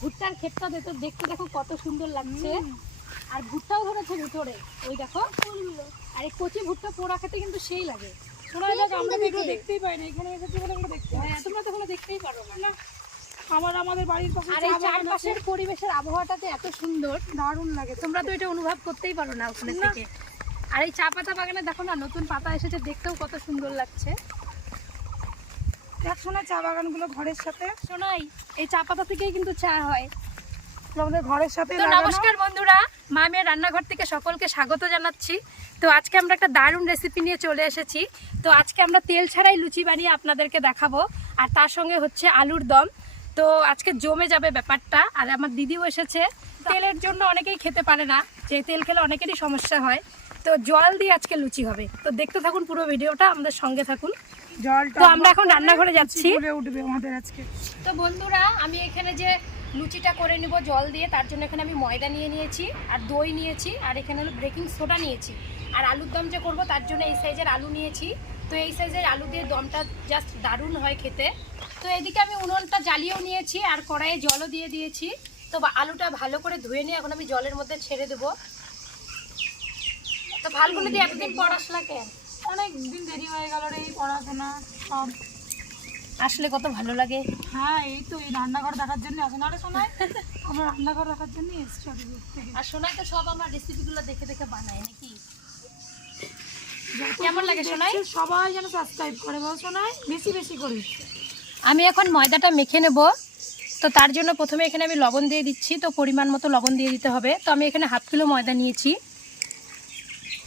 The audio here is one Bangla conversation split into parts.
ভুট্টার ক্ষেতটা দেখতে দেখতে দেখো কত সুন্দর লাগছে। আর ভুট্টাও ধরেছে ভিতরে। ওই দেখো। আর এই কচি ভুট্টা পোড়া খেতে কিন্তু সেই লাগে। শোনা যাক আমরা এগুলো দেখতেই পাই না এখানে এসেছি বলে আমরা দেখতে পাই হ্যাঁ তোমরা তো কোনো দেখতেই পারো না। না। আমার আমাদের বাড়ির পাশে আর এই চারপাশের পরিবেশের আবহাওয়াটাতে এত সুন্দর দারুণ লাগে। তোমরা তো এটা অনুভব করতেই পারো না ওখানে থেকে। আর এই চা পাতা বাগানে দেখো না নতুন পাতা এসেছে। দেখতেও কত সুন্দর লাগছে। দেখ শোনা চা বাগানগুলো ঘরের সাথে। শোনাই এই চা পাতা থেকেই কিন্তু চা হয়। আমাদের ঘরের সাথে তো নমস্কার বন্ধুরা মা মেয়ের রান্নাঘর থেকে সকলকে স্বাগত জানাচ্ছি। তো আজকে আমরা একটা দারুণ রেসিপি নিয়ে চলে এসেছি। তো আজকে আমরা তেল ছাড়াই লুচি বানিয়ে আপনাদেরকে দেখাবো। আর তার সঙ্গে হচ্ছে আলুর দম। তো আজকে জমে যাবে ব্যাপারটা। আর আমার দিদিও এসেছে। তেলের জন্য অনেকেই খেতে পারে না। যে তেল খেলে অনেকেরই সমস্যা হয়। তো জল দিয়ে আজকে লুচি হবে। তো দেখতে থাকুন পুরো ভিডিওটা। আমাদের সঙ্গে থাকুন। তো আমরা এখন রান্নাঘরে যাচ্ছি। উঠবে আমাদের আজকে। তো বন্ধুরা আমি এখানে যে লুচিটা করে নিব জল দিয়ে তার জন্য এখানে আমি ময়দা নিয়ে নিয়েছি আর দই নিয়েছি আর এখানে হলো বেকিং সোডা নিয়েছি। আর আলুর দম যে করব তার জন্য এই সাইজের আলু নিয়েছি। তো এই সাইজের আলু দিয়ে দমটা জাস্ট দারুণ হয় খেতে। তো এদিকে আমি উনুনটা জ্বালিয়েও নিয়েছি আর কড়াইয়ে জলও দিয়ে দিয়েছি। তো আলুটা ভালো করে ধুয়ে নিয়ে এখন আমি জলের মধ্যে ছেড়ে দেবো। তো ভালগুলো দিয়ে এতদিন পর আসলা কেন? অনেক দিন দেরি হয়ে গেল রে এই পড়াশোনা সব। আসলে কত ভালো লাগে। হ্যাঁ এই তো এই রান্নাঘর দেখার জন্য আসে। না রে শোনায় আমরা রান্নাঘর দেখার জন্য এসছি আর সোনাই তো সব আমার রেসিপিগুলো দেখে দেখে বানায় নাকি? কেমন লাগে সোনাই? সবাই যেন সাবস্ক্রাইব করে। বল শোনায় বেশি বেশি করে। আমি এখন ময়দাটা মেখে নেব। তো তার জন্য প্রথমে এখানে আমি লবণ দিয়ে দিচ্ছি। তো পরিমাণ মতো লবণ দিয়ে দিতে হবে। তো আমি এখানে হাফ কিলো ময়দা নিয়েছি।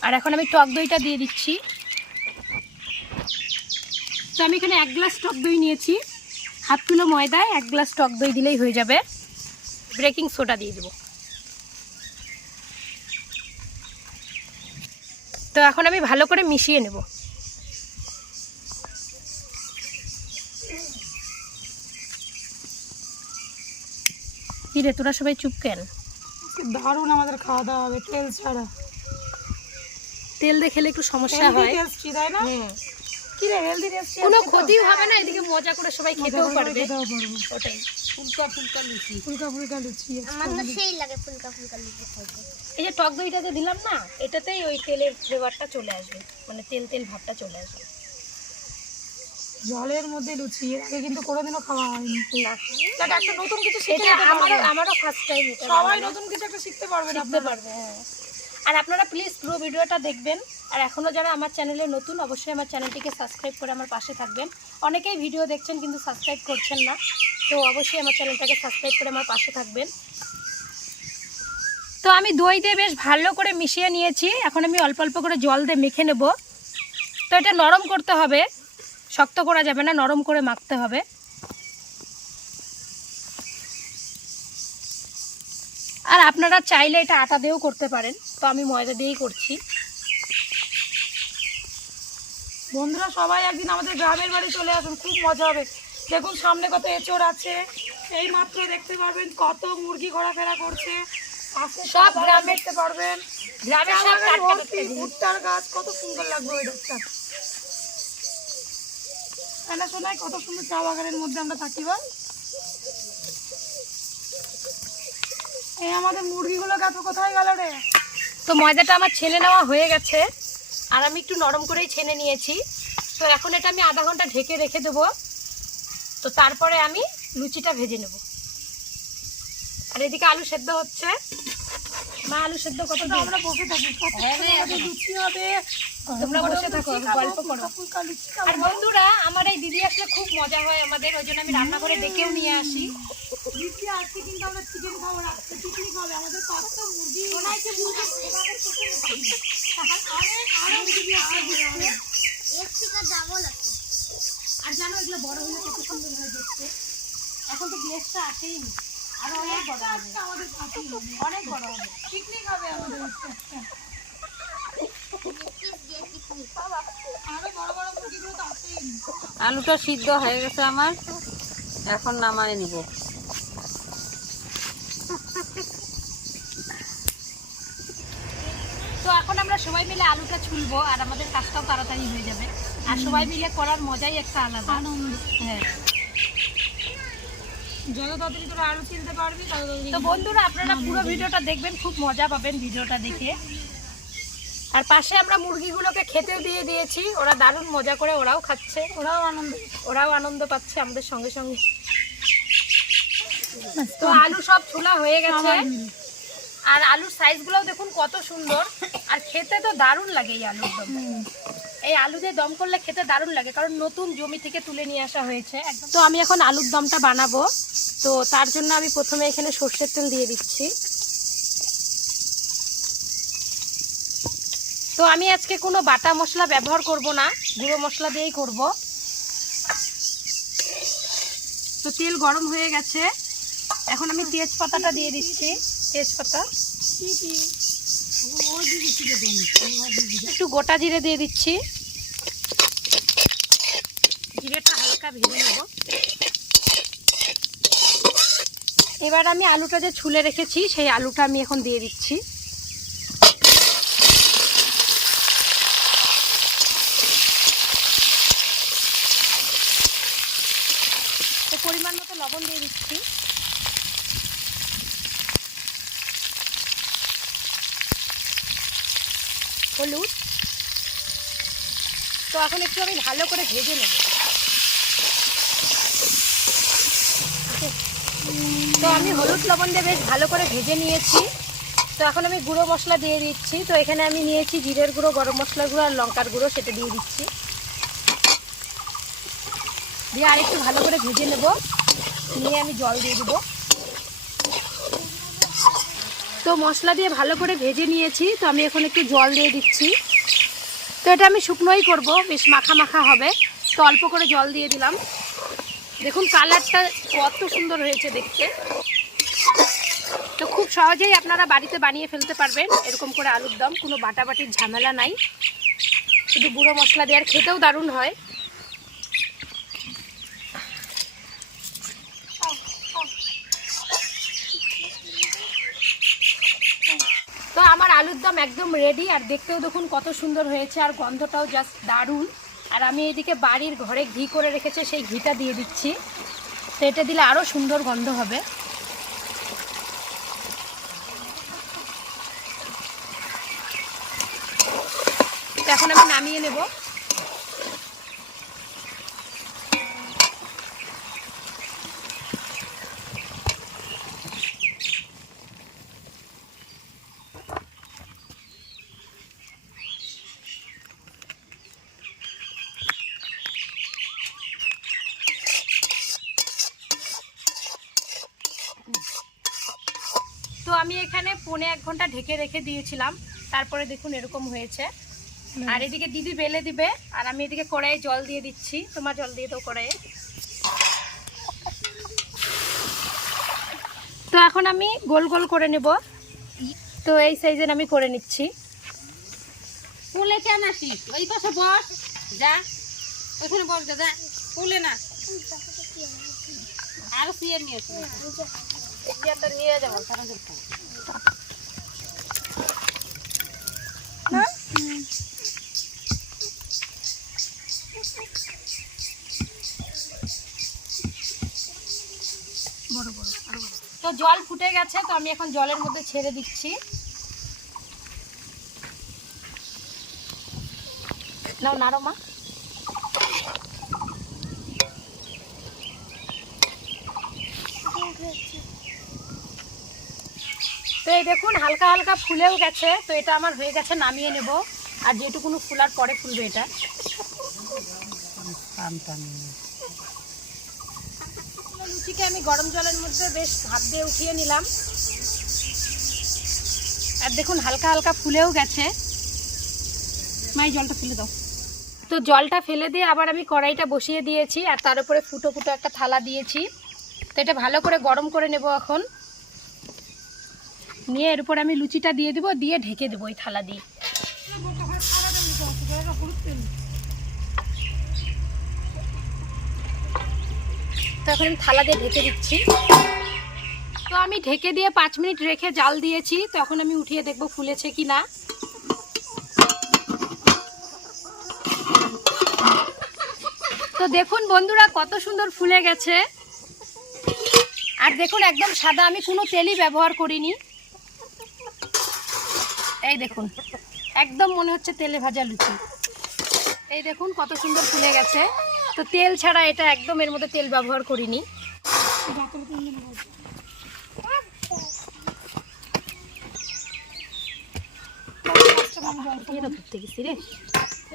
আর এখন আমি টক দইটা দিয়ে দিচ্ছি। তো আমি এখানে এক গ্লাস টক দই নিয়েছি। হাফ কিলো ময়দায় এক গ্লাস টক দই দিলেই হয়ে যাবে। বেকিং সোডা দিয়ে দেবো। তো এখন আমি ভালো করে মিশিয়ে নেব। রে তোরা সবাই চুপ কেন? দারুণ আমাদের খাওয়া দাওয়া হবে তেল ছাড়া। তেল দিয়ে খেলে একটু সমস্যা হয়। না? কি রে হেলদি টেস্টি কোনো ক্ষতি হবে না এদিকে মজা করে সবাই খেতেও পারবে। ওটাই। ফুলকা ফুলকা লুচি। ফুলকা ফুলকা লুচি আমার তো সেই লাগে ফুলকা ফুলকা লুচি খাইতে। এই যে টক দইটা যে দিলাম না এটাতেই ওই তেলের ফ্লেভারটা চলে আসবে মানে তেল তেল ভাবটা চলে আসবে। জলের মধ্যে লুচি এর আগে কিন্তু কোনোদিনও খাওয়া হয়নি। না। দেখ একটা নতুন কিছু শিখে আমারও পারবে। আমারও ফার্স্ট টাইম এটা সবাই নতুন কিছু একটা শিখতে পারবেন শিখতে পারবে হ্যাঁ। আর আপনারা প্লিজ পুরো ভিডিওটা দেখবেন। আর এখনও যারা আমার চ্যানেলে নতুন, অবশ্যই আমার চ্যানেলটিকে সাবস্ক্রাইব করে আমার পাশে থাকবেন। অনেকেই ভিডিও দেখছেন কিন্তু সাবস্ক্রাইব করছেন না। তো অবশ্যই আমার চ্যানেলটাকে সাবস্ক্রাইব করে আমার পাশে থাকবেন। তো আমি দই দিয়ে বেশ ভালো করে মিশিয়ে নিয়েছি। এখন আমি অল্প অল্প করে জল দিয়ে মেখে নেব। তো এটা নরম করতে হবে। শক্ত করা যাবে না, নরম করে মাখতে হবে। আর আপনারা চাইলে এটা আটা দিয়েও করতে পারেন। তো আমি ময়দা দিয়েই করছি। বন্ধুরা সবাই একদিন আমাদের গ্রামের বাড়ি চলে আসুন খুব মজা হবে। দেখুন সামনে কত এঁচড় আছে। এই মাত্র দেখতে পারবেন কত মুরগি ঘোরাফেরা করছে। সব গ্রাম দেখতে পারবেন। গ্রামের সব ভর্তি, ভুট্টার গাছ কত সুন্দর লাগবে ওই ডোকটা তাহলে শোনাই কত সুন্দর চা বাগানের মধ্যে আমরা থাকি বল। আমাদের মুরগিগুলো গেছে কোথায় গেল রে? তো ময়দাটা আমার ছেলে নেওয়া হয়ে গেছে, আর আমি একটু নরম করেই ছেনে নিয়েছি। তো এখন এটা আমি আধা ঘণ্টা ঢেকে রেখে দেবো। তো তারপরে আমি লুচিটা ভেজে নেব। আর এদিকে আলু সেদ্ধ হচ্ছে। মা আলু সেদ্ধ কত? আমরা বসে থাকি কত হ্যাঁ, হ্যাঁ, আমাদের লুচি হবে? তোমরা বসে থাকো, গল্প করো। আর বন্ধুরা আমার এই দিদি আসলে খুব মজা হয় আমাদের ওই জন্য আমি রান্না করে ডেকেও নিয়ে আসি। লুচি আজকে কিন্তু আমরা চিকেন খাব না পিকনিক হবে আমাদের পাঁচটা মুরগি। অনেক আরও মুরগি আছে গ্রামে। এর ডাবল আছে। আর জানো এগুলো বড় হলে কত সুন্দর হয় দেখতে। এখন তো গ্যাসটা আসেইনি আরও অনেক বড় হবে। অনেক বড় হবে। পিকনিক হবে আমাদের আলুটা সিদ্ধ হয়ে গেছে আমার। এখন নামায় নিব। তো এখন আমরা সবাই মিলে আলুটা ছুলবো আর আমাদের কাজটাও তাড়াতাড়ি হয়ে যাবে। আর সবাই মিলে করার মজাই একটা আলাদা। হ্যাঁ। যত তাড়াতাড়ি তোরা পারবি তো বন্ধুরা আপনারা পুরো ভিডিওটা দেখবেন খুব মজা পাবেন ভিডিওটা দেখে। আর পাশে আমরা মুরগিগুলোকে খেতেও দিয়ে দিয়েছি ওরা দারুণ মজা করে ওরাও খাচ্ছে। ওরাও আনন্দ ওরাও আনন্দ পাচ্ছে আমাদের সঙ্গে সঙ্গে। তো আলু সব ছোলা হয়ে গেছে। আর আলুর সাইজগুলোও দেখুন কত সুন্দর। আর খেতে তো দারুণ লাগে এই আলুর দম। এই আলু দিয়ে দম করলে খেতে দারুণ লাগে, কারণ নতুন জমি থেকে তুলে নিয়ে আসা হয়েছে। তো আমি এখন আলুর দমটা বানাবো। তো তার জন্য আমি প্রথমে এখানে সর্ষের তেল দিয়ে দিচ্ছি। তো আমি আজকে কোনো বাটা মশলা ব্যবহার করব না, গুঁড়ো মশলা দিয়েই করব। তো তেল গরম হয়ে গেছে। এখন আমি তেজপাতাটা দিয়ে দিচ্ছি। তেজপাতা। একটু গোটা জিরে দিয়ে দিচ্ছি। জিরেটা হালকা ভেজে নেব। এবার আমি আলুটা যে ছুলে রেখেছি সেই আলুটা আমি এখন দিয়ে দিচ্ছি তো পরিমাণ মতো লবণ দিয়ে দিচ্ছি হলুদ। তো এখন একটু আমি ভালো করে ভেজে নেব। তো আমি হলুদ লবণ দিয়ে বেশ ভালো করে ভেজে নিয়েছি। তো এখন আমি গুঁড়ো মশলা দিয়ে দিচ্ছি। তো এখানে আমি নিয়েছি জিরের গুঁড়ো, গরম মশলার গুঁড়ো আর লঙ্কার গুঁড়ো সেটা দিয়ে দিচ্ছি। দিয়ে আর একটু ভালো করে ভেজে নেব। নিয়ে আমি জল দিয়ে দেবো। তো মশলা দিয়ে ভালো করে ভেজে নিয়েছি। তো আমি এখন একটু জল দিয়ে দিচ্ছি। তো এটা আমি শুকনোই করব, বেশ মাখা মাখা হবে। তো অল্প করে জল দিয়ে দিলাম। দেখুন, কালারটা কত সুন্দর হয়েছে দেখতে। তো খুব সহজেই আপনারা বাড়িতে বানিয়ে ফেলতে পারবেন, এরকম করে আলুর দম। কোনো বাটাবাটির ঝামেলা নাই। শুধু গুঁড়ো মশলা দেওয়ার খেতেও দারুণ হয় তো আমার আলুর দম একদম রেডি আর দেখতেও দেখুন কত সুন্দর হয়েছে আর গন্ধটাও জাস্ট দারুণ। আর আমি এদিকে বাড়ির ঘরে ঘি করে রেখেছে, সেই ঘিটা দিয়ে দিচ্ছি। তো এটা দিলে আরও সুন্দর গন্ধ হবে। এখন আমি নামিয়ে নেব তো আমি এখানে পৌনে এক ঘণ্টা ঢেকে রেখে দিয়েছিলাম। তারপরে দেখুন এরকম হয়েছে। আর এদিকে দিদি বেলে দিবে আর আমি এদিকে কড়াইয়ে জল দিয়ে দিচ্ছি। তোমার জল দিয়ে দাও কড়াইয়ে। তো এখন আমি গোল গোল করে নেব। তো এই সাইজের আমি করে নিচ্ছি। পুলে কেন আসিস? ওই পাশে বস। যা। ওইখানে বস যা, পুলে না। আরও নিয়ে নিয়ে যাব। সারা তো জল ফুটে গেছে তো আমি এখন জলের মধ্যে ছেড়ে দিচ্ছি। নাও নাড়ো মা। এই দেখুন, হালকা হালকা ফুলেও গেছে, তো এটা আমার হয়ে গেছে, নামিয়ে নেব। আর যেটুকুনো ফুলার পরে ফুলবে এটা। লুচিকে আমি গরম জলের মধ্যে বেশ ভাত দিয়ে উঠিয়ে নিলাম। আর দেখুন, হালকা হালকা ফুলেও গেছে। মাই জলটা ফেলে দাও। তো জলটা ফেলে দিয়ে আবার আমি কড়াইটা বসিয়ে দিয়েছি, আর তার উপরে ফুটো ফুটো একটা থালা দিয়েছি। তো এটা ভালো করে গরম করে নেব এখন। নিয়ে এর উপরে আমি লুচিটা দিয়ে দিব, দিয়ে ঢেকে দেবো ওই থালা দিয়ে। তো এখন আমি থালা দিয়ে ঢেকে দিচ্ছি। তো আমি ঢেকে দিয়ে পাঁচ মিনিট রেখে জাল দিয়েছি, তো এখন আমি উঠিয়ে দেখব ফুলেছে কি না। তো দেখুন বন্ধুরা, কত সুন্দর ফুলে গেছে। আর দেখুন, একদম সাদা, আমি কোনো তেলই ব্যবহার করিনি। এই দেখুন, একদম মনে হচ্ছে তেলে ভাজা লুচি। এই দেখুন, কত সুন্দর ফুলে গেছে। তো তেল ছাড়া এটা একদম এর মধ্যে তেল ব্যবহার করিনি।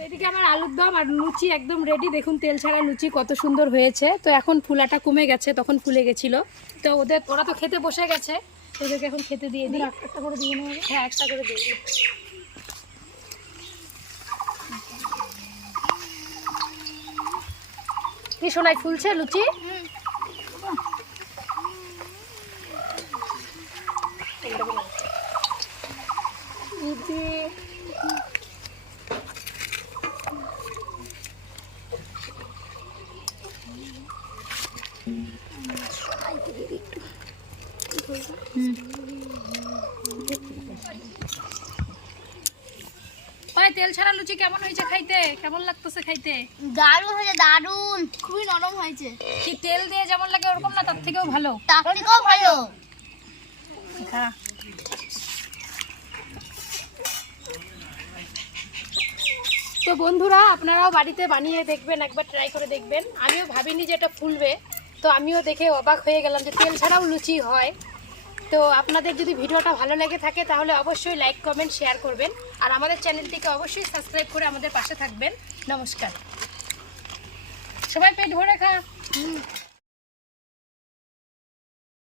এদিকে আমার আর লুচি একদম রেডি দেখুন, তেল ছাড়া লুচি কত সুন্দর হয়েছে। তো এখন ফুলাটা কমে গেছে, তখন ফুলে গেছিল। তো ওদের, ওরা তো খেতে বসে গেছে। ওদেরকে এখন খেতে দিয়ে দিই। একটা করে দিয়ে নেব হ্যাঁ একটা করে দিয়ে দিই। কি শোনায় ফুলছে লুচি? লুচি তেল ছাড়া লুচি কেমন হয়েছে খাইতে? কেমন লাগতেছে খাইতে? দারুণ হয়েছে দারুণ। খুবই নরম হয়েছে। কি তেল দিয়ে যেমন লাগে ওরকম না তার থেকেও ভালো? তার থেকেও ভালো। তো বন্ধুরা আপনারাও বাড়িতে বানিয়ে দেখবেন একবার ট্রাই করে দেখবেন। আমিও ভাবিনি যে এটা ফুলবে তো আমিও দেখে অবাক হয়ে গেলাম যে তেল ছাড়াও লুচি হয়। তো আপনাদের যদি ভিডিওটা ভালো লাগে থাকে, তাহলে অবশ্যই লাইক কমেন্ট শেয়ার করবেন। আর আমাদের চ্যানেলটিকে অবশ্যই সাবস্ক্রাইব করে আমাদের পাশে থাকবেন। নমস্কার। সবাই পেট ভরে খা।